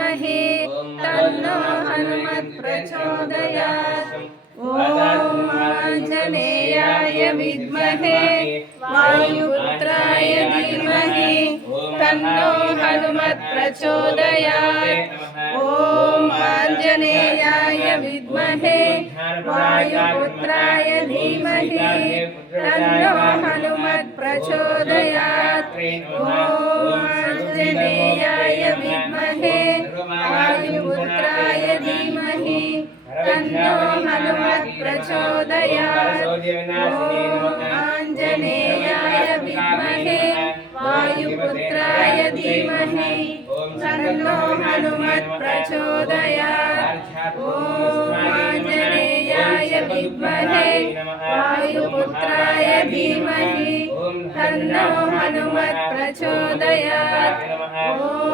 धीमहि तन्नो हनुमत् प्रचोदयात्। ॐ आञ्जनेयाय विद्महे। वायुपुत्राय धीमहि। तन्नो हनुमत् प्रचोदयात्। ॐ आञ्जनेयाय विद्महे। वायुपुत्राय धीमहि। तन्नो हनुमत् प्रचोदयात्। ॐ आञ्जनेयाय तन्नो हनुमत् प्रचोदयात् ॐ आञ्जनेयाय विद्महे वायुपुत्राय धीमहि तन्नो हनुमत् प्रचोदयात् ॐ आञ्जनेयाय विद्महे वायुपुत्राय धीमहि तन्नो हनुमत् प्रचोदयात् ॐ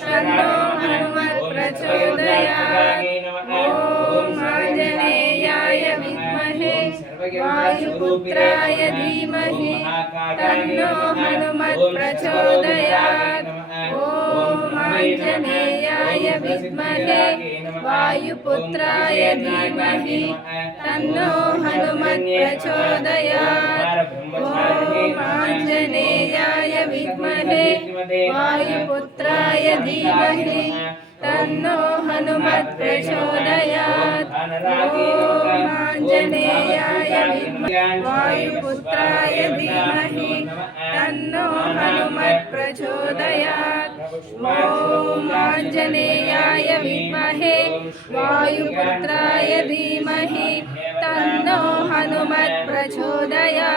तन्नो हनुमत् प्रचोदयात् ॐ आञ्जनेयाय विद्महे वायुपुत्राय धीमहि तन्नो हनुमत् प्रचोदयात् ॐ आञ्जनेयाय विद्महे वायुपुत्राय धीमहि तन्नो हनुमत् प्रचोदयात् आञ्जनेयाय विद्महे वायुपुत्राय धीमहि तन्नो हनुमत् प्रचोदयात्। ॐ आञ्जनेयाय विद्महे वायुपुत्राय धीमहि तन्नो हनुमत् प्रचोदयात्। ॐ आञ्जनेयाय विद्महे वायुपुत्राय धीमहि तन्नो हनुमत् प्रचोदयात्।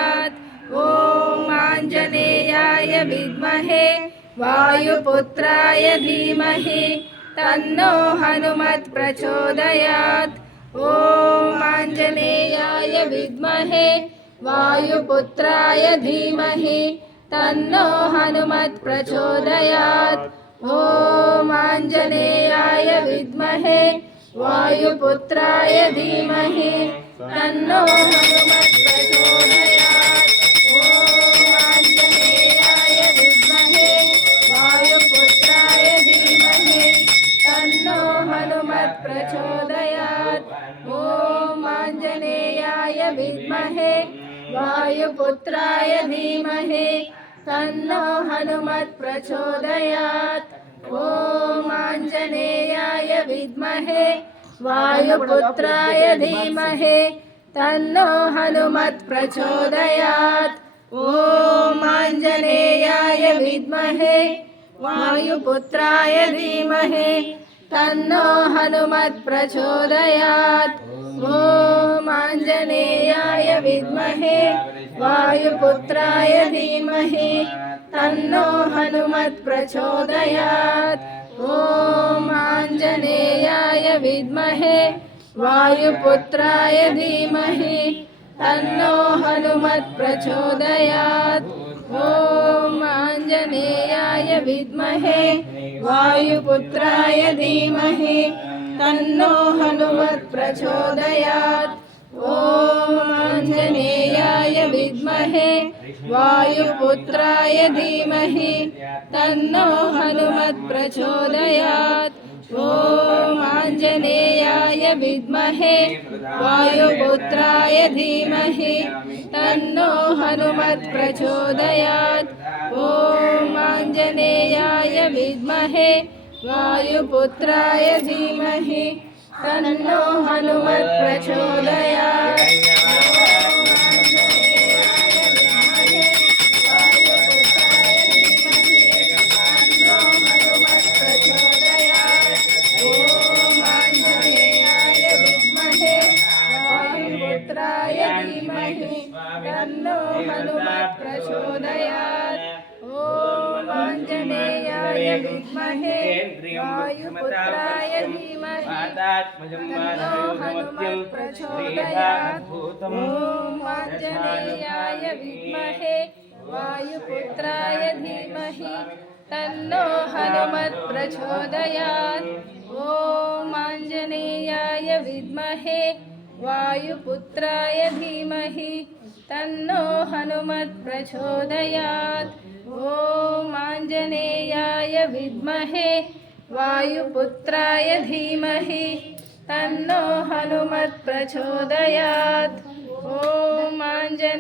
आञ्जनेयाय विद्महे, वायुपुत्राय धीमहि, तन्नो हनुमत् प्रचोदयात्। ॐ आञ्जनेयाय विद्महे, वायुपुत्राय धीमहि, तन्नो हनुमत् प्रचोदयात्। ॐ आञ्जनेयाय विद्महे, वायुपुत्राय धीमहि, तन्नो हनुमत् प्रचोदयात्। आञ्जनेयाय विद्महे, वायुपुत्राय धीमहि, तन्नो हनुमत् प्रचोदयात्। ॐ आञ्जनेयाय विद्महे, वायुपुत्राय धीमहि, तन्नो हनुमत् प्रचोदयात्। ॐ आञ्जनेयाय विद्महे, वायुपुत्राय धीमहि, तन्नो हनुमत् प्रचोदयात्। ॐ आञ्जनेयाय विद्महे वायुपुत्राय धीमहि तन्नो हनुमत् प्रचोदयात् ॐ आञ्जनेयाय विद्महे वायुपुत्राय धीमहि तन्नो हनुमत् प्रचोदयात् ॐ आञ्जनेयाय विद्महे वायुपुत्राय धीमहि तन्नो हनुमत् प्रचोदयात् ॐ आञ्जनेयाय विद्महे वायुपुत्राय धीमहि तन्नो हनुमत् प्रचोदयात् ॐ आञ्जनेयाय विद्महे वायुपुत्राय धीमहि तन्नो हनुमत् प्रचोदयात् ॐ आञ्जनेयाय विद्महे वायुपुत्राय धीमहि तन्नो हनुमत् प्रचोदयात्। ॐ आञ्जनेयाय विद्महे वायुपुत्राय धीमहि तन्नो हनुमत् प्रचोदयात्। वायुपुत्राय धीमहि तन्नो हनुमत् प्रचोदयात् ॐ आञ्जनेयाय विद्महे वायुपुत्राय धीमहि तन्नो हनुमत् प्रचोदयात् ॐ आञ्जनेयाय विद्महे वायुपुत्राय धीमहि तन्नो हनुमत् प्रचोदयात् ॐ आञ्जनेयाय विद्महे, वायुपुत्राय धीमहि, तन्नो हनुमत् प्रचोदयात् ॐ आञ्जनेयाय विद्महे, वायुपुत्राय धीमहि, तन्नो हनुमत् प्रचोदयात् ॐ आञ्जने